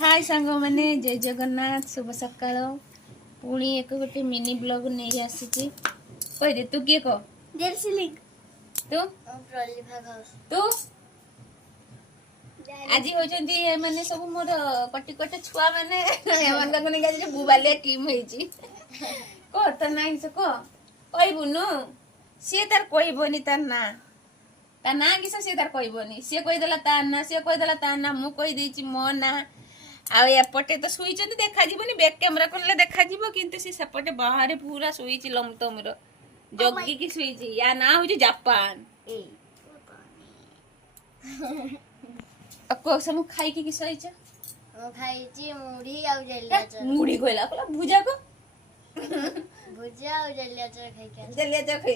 हाय सांग मैंने जय जगन्नाथ शुभ सकाळ पुणी एक गोटे मिनी ब्लॉग नहीं आसी कह दे तू किए कह तू तू आज होचंती माने सब मोर कटी कटे छुआ माने एमन को नै गाजे बुबाले टीम होईची को त नाही से को कहबुनु से तार कहबोनी तार ना कि से तार कहबोनी से कहि देला तार ना से कहि देला तार ना मु कहि देची मो ना आ एपटे तो सुईचंती देखा जीवनी बैक कैमरा करले देखा जीवो किंतु से सेपटे बाहर पूरा सुईची लमतमरो जग्गी की सुईची या ना होची जापान अको सब खाई की सहीच खाइची मुढ़ी आउ जलिया चर मुढ़ी कोइला भुजा को भुजिया आउ जलिया चर खाइ के जलिया चर खाई